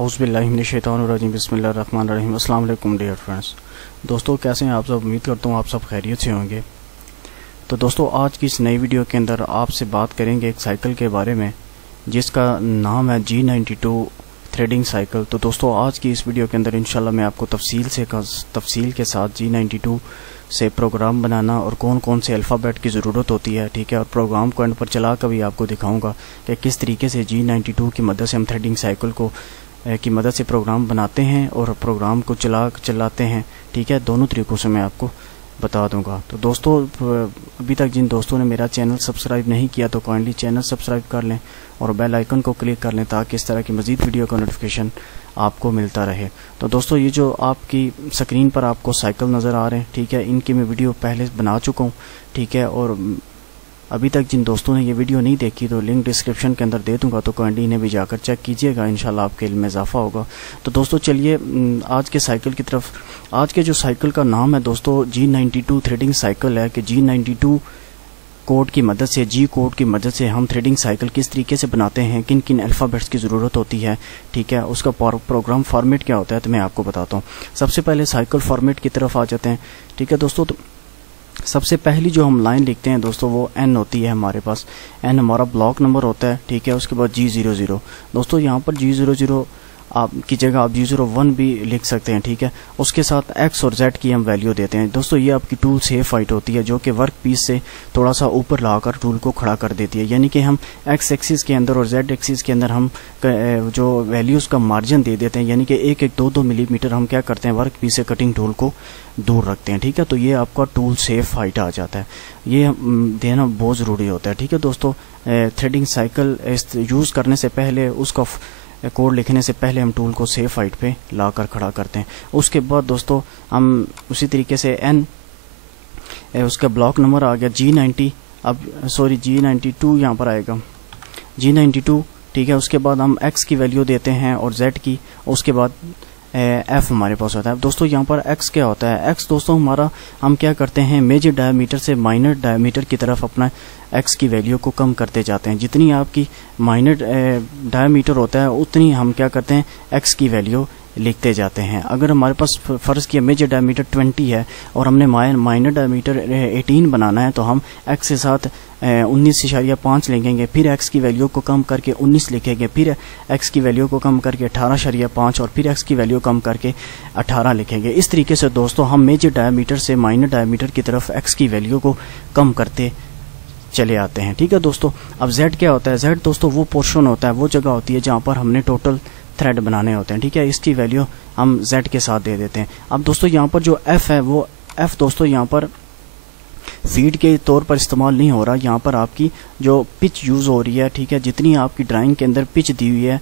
औज़ुबिल्लाहिमिनश्शैतानिर्रजीम बिस्मिल्लाहिर्रहमानिर्रहीम। अस्सलाम वालेकुम डियर फ्रेंड्स। दोस्तों कैसे हैं आप सब? उम्मीद करता हूँ आप सब खैरियत से होंगे। तो दोस्तों आज की इस नई वीडियो के अंदर आपसे बात करेंगे एक साइकिल के बारे में जिसका नाम है G92 थ्रेडिंग साइकिल। तो दोस्तों आज की इस वीडियो के अंदर इंशाल्लाह मैं आपको तफसील के साथ G92 से प्रोग्राम बनाना और कौन कौन से अल्फ़ाबेट की ज़रूरत होती है, ठीक है, और प्रोग्राम को एंड पर चला कर भी आपको दिखाऊंगा कि किस तरीके से G92 की मदद से हम थ्रेडिंग साइकिल को की मदद से प्रोग्राम बनाते हैं और प्रोग्राम को चलाते हैं, ठीक है। दोनों तरीक़ों से मैं आपको बता दूंगा। तो दोस्तों अभी तक जिन दोस्तों ने मेरा चैनल सब्सक्राइब नहीं किया तो काइंडली चैनल सब्सक्राइब कर लें और बेल आइकन को क्लिक कर लें ताकि इस तरह की मज़ीद वीडियो का नोटिफिकेशन आपको मिलता रहे। तो दोस्तों ये जो आपकी स्क्रीन पर आपको साइकिल नज़र आ रहे हैं, ठीक है, इनकी मैं वीडियो पहले बना चुका हूँ, ठीक है। और अभी तक जिन दोस्तों ने ये वीडियो नहीं देखी तो लिंक डिस्क्रिप्शन के अंदर दे दूंगा, तो काइंडली इन्हें भी जाकर चेक कीजिएगा, इंशाल्लाह आपके इल्म में इजाफा होगा। तो दोस्तों चलिए आज के साइकिल की तरफ। आज के जो साइकिल का नाम है दोस्तों G92 थ्रेडिंग साइकिल है कि G92 कोड की मदद से, G कोड की मदद से हम थ्रेडिंग साइकिल किस तरीके से बनाते हैं, किन किन अल्फ़ाबेट्स की ज़रूरत होती है, ठीक है, उसका प्रोग्राम फॉर्मेट क्या होता है, तो मैं आपको बताता हूँ। सबसे पहले साइकिल फॉर्मेट की तरफ आ जाते हैं, ठीक है दोस्तों। तो सबसे पहली जो हम लाइन लिखते हैं दोस्तों वो N होती है हमारे पास। N हमारा ब्लॉक नंबर होता है, ठीक है। उसके बाद G00 दोस्तों, यहाँ पर G00 आप की जगह आप G01 भी लिख सकते हैं, ठीक है। उसके साथ X और Z की हम वैल्यू देते हैं दोस्तों। ये आपकी टूल सेफ हाइट होती है जो कि वर्क पीस से थोड़ा सा ऊपर लाकर टूल को खड़ा कर देती है, यानी कि हम X एक्सिस के अंदर और Z एक्सिस के अंदर हम जो वैल्यूज़ का मार्जिन दे देते हैं, यानी कि 1-2 मिलीमीटर हम क्या करते हैं वर्क पीस से कटिंग टूल को दूर रखते हैं, ठीक है। तो ये आपका टूल सेफ हाइट आ जाता है, ये देना बहुत ज़रूरी होता है, ठीक है दोस्तों। थ्रेडिंग साइकिल यूज़ करने से पहले, उसका कोड लिखने से पहले हम टूल को सेफ हाइट पे लाकर खड़ा करते हैं। उसके बाद दोस्तों हम उसी तरीके से उसका ब्लॉक नंबर आ गया G92 यहाँ पर आएगा G92, ठीक है। उसके बाद हम X की वैल्यू देते हैं और Z की, उसके बाद F हमारे पास होता है दोस्तों। यहाँ पर X क्या होता है? X दोस्तों हमारा हम क्या करते हैं मेजर डायमीटर से माइनर डायमीटर की तरफ अपना X की वैल्यू को कम करते जाते हैं। जितनी आपकी माइनर डायमीटर होता है उतनी हम क्या करते हैं X की वैल्यू लिखते जाते हैं। अगर हमारे पास फ़र्ज़ किया मेजर डायमीटर 20 है और हमने माइनर डायमीटर 18 बनाना है तो हम X के साथ 19.5 लिखेंगे, फिर X की वैल्यू को कम करके 19 लिखेंगे, फिर X की वैल्यू को कम करके 18.5 और फिर X की वैल्यू कम करके 18 लिखेंगे। इस तरीके से दोस्तों हम मेजर डायमीटर से माइनर डायमीटर की तरफ X की वैल्यू को कम करते चले आते हैं, ठीक है दोस्तों। अब Z क्या होता है? Z दोस्तों वो पोर्शन होता है, वो जगह होती है जहाँ पर हमने टोटल थ्रेड बनाने होते हैं, ठीक है। इसकी वैल्यू हम Z के साथ दे देते हैं। अब दोस्तों यहाँ पर जो F है वो F दोस्तों यहाँ पर फीड के तौर पर इस्तेमाल नहीं हो रहा, यहाँ पर आपकी जो पिच यूज़ हो रही है, ठीक है। जितनी आपकी ड्राइंग के अंदर पिच दी हुई है,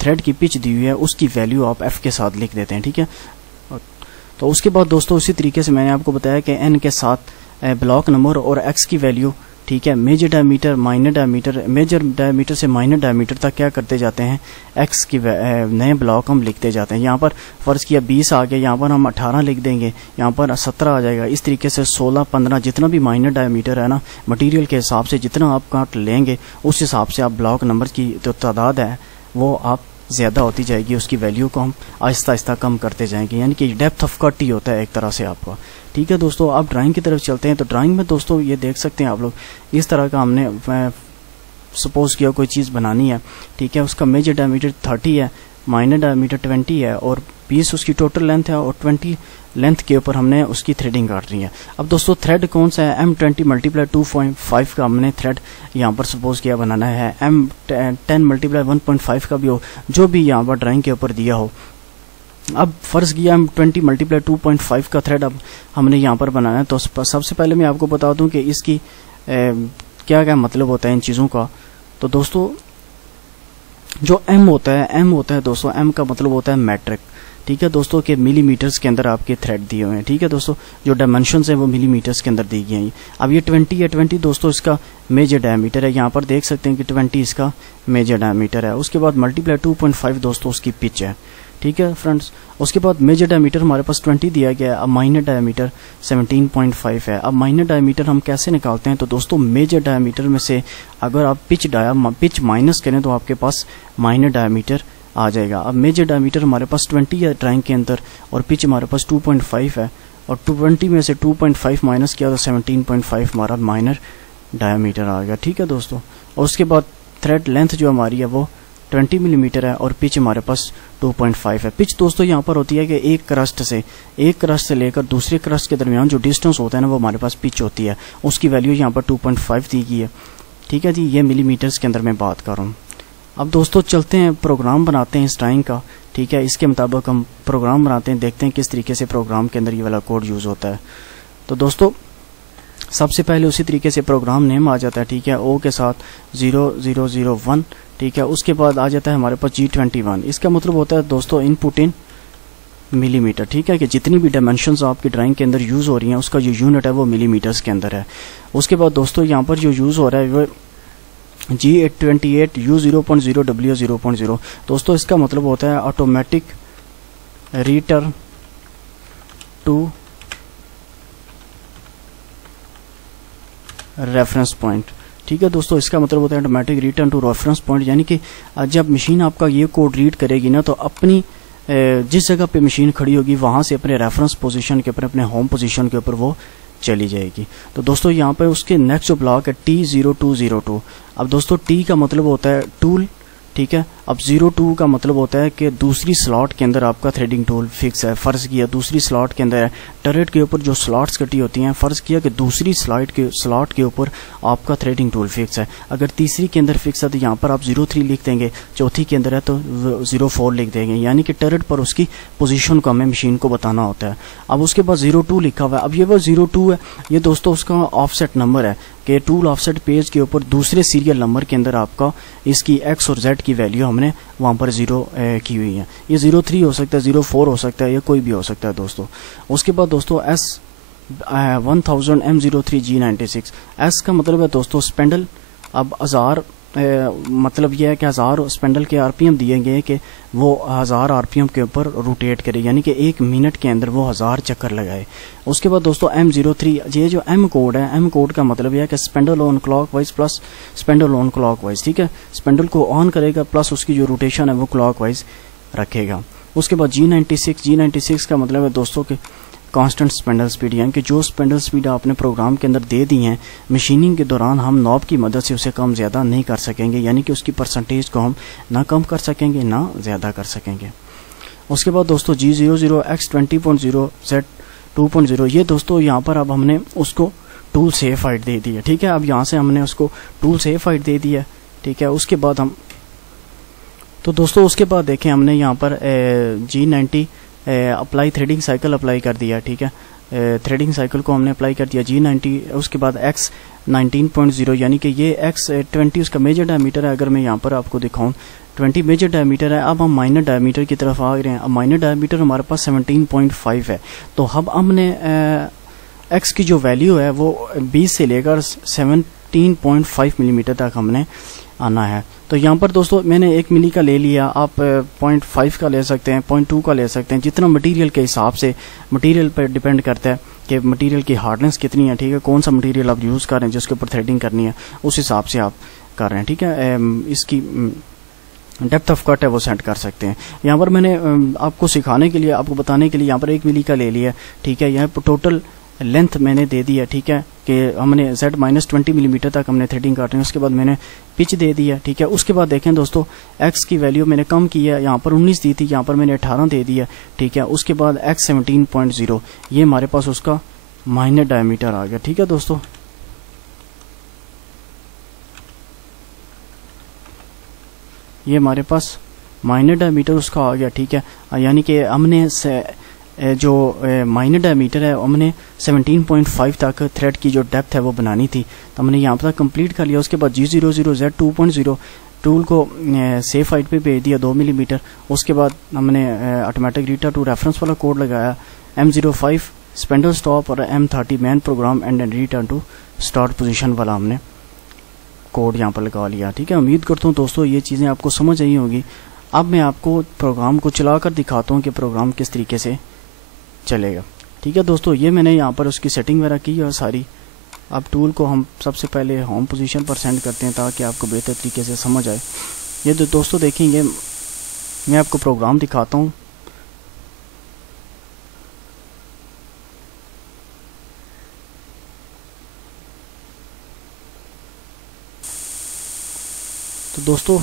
थ्रेड की पिच दी हुई है, उसकी वैल्यू आप F के साथ लिख देते हैं, ठीक है। तो उसके बाद दोस्तों उसी तरीके से मैंने आपको बताया कि N के साथ ब्लॉक नंबर और X की वैल्यू, ठीक है, मेजर डायमीटर मेजर डायमीटर से माइनर डायमीटर तक क्या करते जाते हैं X की नए ब्लॉक हम लिखते जाते हैं। यहाँ पर फ़र्ज़ किया 20 आ गया, यहाँ पर हम 18 लिख देंगे, यहाँ पर 17 आ जाएगा। इस तरीके से 16, 15 जितना भी माइनर डायमीटर है ना, मटेरियल के हिसाब से जितना आप काट लेंगे उस हिसाब से आप ब्लॉक नंबर की जो तादाद है वो आप ज़्यादा होती जाएगी, उसकी वैल्यू को हम आहिस्ता आहिस्ता कम करते जाएंगे, यानी कि डेप्थ ऑफ कट ही होता है एक तरह से आपका, ठीक है दोस्तों। आप ड्राइंग की तरफ चलते हैं तो ड्राइंग में दोस्तों ये देख सकते हैं आप लोग, इस तरह का हमने सपोज किया कोई चीज़ बनानी है, ठीक है। उसका मेजर डायमीटर 30 है, माइनर डायमीटर 20 है और 20 उसकी टोटल लेंथ है और 20 लेंथ के ऊपर हमने उसकी थ्रेडिंग काटनी है। अब दोस्तों थ्रेड कौन सा है? M20 × 2.5 का हमने थ्रेड यहाँ पर सपोज किया बनाना है। M10 × 1.5 का भी हो, जो भी यहाँ पर ड्राइंग के ऊपर दिया हो। अब फ़र्ज़ किया M20 × 2.5 का थ्रेड अब हमने यहाँ पर बनाना है। तो सबसे पहले मैं आपको बता दूँ कि इसकी क्या क्या मतलब होता है इन चीज़ों का। तो दोस्तों जो M होता है दोस्तों, M का मतलब होता है मैट्रिक, ठीक है दोस्तों, के मिलीमीटर्स के अंदर आपके थ्रेड दिए हुए हैं, ठीक है दोस्तों। जो डायमेंशंस हैं वो मिलीमीटर्स के अंदर दी गई हैं। अब ये 20 है, 20 दोस्तों इसका मेजर डायमीटर है, यहाँ पर देख सकते हैं कि 20 इसका मेजर डायमीटर है। उसके बाद मल्टीप्लाई 2.5 दोस्तों उसकी पिच है, ठीक है फ्रेंड्स। उसके बाद मेजर डायमीटर हमारे पास 20 दिया गया है। अब माइनर डायमीटर 17.5 है। अब माइनर डायमीटर हम कैसे निकालते हैं? तो दोस्तों मेजर डायमीटर में से अगर आप पिच माइनस करें तो आपके पास माइनर डायमीटर आ जाएगा। अब मेजर डायमीटर हमारे पास 20 है ड्राइंग के अंदर और पिच हमारे पास 2.5 है और 20 में से 2.5 माइनस किया तो 17.5 हमारा माइनर डायमीटर आ गया। ठीक है दोस्तों, और उसके बाद थ्रेड लेंथ जो हमारी है वो 20 मिलीमीटर है और पिच हमारे पास 2.5 है। पिच दोस्तों यहाँ पर होती है कि एक क्रस्ट से लेकर दूसरे क्रस्ट के दरमियान जो डिस्टेंस होता है ना वो हमारे पास पिच होती है, उसकी वैल्यू यहाँ पर 2.5 दी गई है। ठीक है जी, ये मिलीमीटर्स के अंदर मैं बात कर रहा हूँ। अब दोस्तों चलते हैं, प्रोग्राम बनाते हैं इस ड्राइंग का। ठीक है, इसके मुताबिक हम प्रोग्राम बनाते हैं, देखते हैं किस तरीके से प्रोग्राम के अंदर ये वाला कोड यूज़ होता है। तो दोस्तों सबसे पहले उसी तरीके से प्रोग्राम नेम आ जाता है। ठीक है, ओ के साथ 0001। ठीक है, उसके बाद आ जाता है हमारे पास G21। इसका मतलब होता है दोस्तों इनपुट इन मिलीमीटर। ठीक है, कि जितनी भी डायमेंशंस आपकी ड्राइंग के अंदर यूज़ हो रही हैं उसका जो यूनिट है वो मिलीमीटर्स के अंदर है। उसके बाद दोस्तों यहाँ पर जो यूज़ हो रहा है वो G28 U0.0 W0.0। दोस्तों इसका मतलब होता है automatic return to reference point. ठीक है दोस्तों, इसका मतलब होता है automatic return to reference point, यानी कि जब मशीन आपका ये कोड रीड करेगी ना तो अपनी जिस जगह पे मशीन खड़ी होगी वहां से अपने रेफरेंस पोजीशन के ऊपर, अपने होम पोजीशन के ऊपर वो चली जाएगी। तो दोस्तों यहाँ पे उसके नेक्स्ट जो ब्लॉक है T0202। अब दोस्तों T का मतलब होता है टूल। ठीक है, अब 02 का मतलब होता है कि दूसरी स्लॉट के अंदर आपका थ्रेडिंग टूल फिक्स है। फर्ज किया दूसरी स्लॉट के अंदर है, टर्रेट के ऊपर जो स्लॉट्स कटी होती हैं, फर्ज किया कि दूसरी स्लॉट के ऊपर आपका थ्रेडिंग टूल फिक्स है। अगर तीसरी के अंदर फिक्स है तो यहाँ पर आप 03 लिख देंगे, चौथी के अंदर है तो 04 लिख देंगे, यानी कि टर्रेट पर उसकी पोजीशन को हमें मशीन को बताना होता है। अब उसके बाद 02 लिखा हुआ है। अब ये वो 02 है, ये दोस्तों उसका ऑफसेट नंबर है कि टूल ऑफसेट पेज के ऊपर दूसरे सीरियल नंबर के अंदर आपका इसकी एक्स और जेड की वैल्यू हमने वहां पर 0 की हुई है। ये 03 हो सकता है, 04 हो सकता है, या कोई भी हो सकता है दोस्तों। उसके बाद दोस्तों S1000 M03 G96। एस का मतलब है दोस्तों स्पेंडल। अब 1000 मतलब यह है कि 1000 स्पेंडल के आरपीएम दिए गए कि वो 1000 आरपीएम के ऊपर रोटेट करे, यानी कि 1 मिनट के अंदर वो 1000 चक्कर लगाए। उसके बाद दोस्तों M03, ये जो M कोड है, M कोड का मतलब यह है कि spindle on clockwise plus spindle on clockwise. ठीक है, स्पेंडल को ऑन करेगा प्लस उसकी जो रोटेशन है वो क्लॉकवाइज रखेगा। उसके बाद G96 का मतलब है दोस्तों कि कांस्टेंट स्पेंडल स्पीड, यानी कि जो स्पेंडल स्पीड आपने प्रोग्राम के अंदर दे दी है मशीनिंग के दौरान हम नॉब की मदद से उसे कम ज़्यादा नहीं कर सकेंगे, यानी कि उसकी परसेंटेज को हम ना कम कर सकेंगे ना ज़्यादा कर सकेंगे। उसके बाद दोस्तों G00 X20.0 Z2.0, ये दोस्तों यहाँ पर अब हमने उसको टूल सेफ हाइट दे दी है। ठीक है, अब यहाँ से हमने उसको टूल सेफ हाइट दे दी है। ठीक है, उसके बाद हम तो दोस्तों उसके बाद देखें हमने यहाँ पर G90 apply threading cycle apply कर दिया। ठीक है, थ्रेडिंग साइकिल को हमने अप्लाई कर दिया G90। उसके बाद X19.0, यानी कि ये X20 उसका मेजर डायमीटर है। अगर मैं यहाँ पर आपको दिखाऊं 20 मेजर डायमीटर है। अब हम माइनर डायमीटर की तरफ आ रहे हैं। अब माइनर डायमीटर हमारे पास 17.5 है। तो अब हमने X की जो वैल्यू है वो 20 से लेकर 17.5 मिलीमीटर तक हमने आना है। तो यहाँ पर दोस्तों मैंने 1 मिली का ले लिया, आप 0.5 का ले सकते हैं, 0.2 का ले सकते हैं, जितना मटेरियल के हिसाब से, मटेरियल पर डिपेंड करता है कि मटेरियल की हार्डनेस कितनी है। ठीक है, कौन सा मटेरियल आप यूज़ कर रहे हैं जिसके ऊपर थ्रेडिंग करनी है उस हिसाब से आप कर रहे हैं। ठीक है, इसकी डेप्थ ऑफ कट है वो सेट कर सकते हैं। यहाँ पर मैंने आपको सिखाने के लिए, आपको बताने के लिए यहाँ पर 1 मिली का ले लिया। ठीक है, यहाँ पर टोटल लेंथ मैंने दे दिया। ठीक है, कि हमने Z-20 मिलीमीटर तक हमने थ्रेडिंग काटनी है। उसके बाद मैंने पिच दे दिया। ठीक है, उसके बाद देखें दोस्तों X की वैल्यू मैंने कम की है, यहाँ पर 19 दी थी, यहाँ पर मैंने 18 दे दिया। ठीक है, उसके बाद X17.0, ये हमारे पास उसका माइनर डायमीटर आ गया। ठीक है दोस्तों, ये हमारे पास माइनर डायमीटर उसका आ गया। ठीक है, यानी कि हमने जो माइनर डायमीटर है हमने 17.5 तक थ्रेड की जो डेप्थ है वो बनानी थी, तो हमने यहाँ पर कंप्लीट कर लिया। उसके बाद G00 Z2.0 टूल को सेफ हाइट पे भेज दिया 2 मिलीमीटर। उसके बाद हमने ऑटोमेटिक रिटर्न टू रेफरेंस वाला कोड लगाया, M05 स्पेंडल स्टॉप और M30 main program end return to start position वाला हमने कोड यहाँ पर लगा लिया। ठीक है, उम्मीद करता हूँ दोस्तों ये चीज़ें आपको समझ आई होंगी। अब मैं आपको प्रोग्राम को चला कर दिखाता हूँ कि प्रोग्राम किस तरीके से चलेगा। ठीक है दोस्तों, ये मैंने यहाँ पर उसकी सेटिंग वगैरह की है सारी। अब टूल को हम सबसे पहले होम पोजीशन पर सेंड करते हैं ताकि आपको बेहतर तरीके से समझ आए। ये दोस्तों देखेंगे मैं आपको प्रोग्राम दिखाता हूँ। तो दोस्तों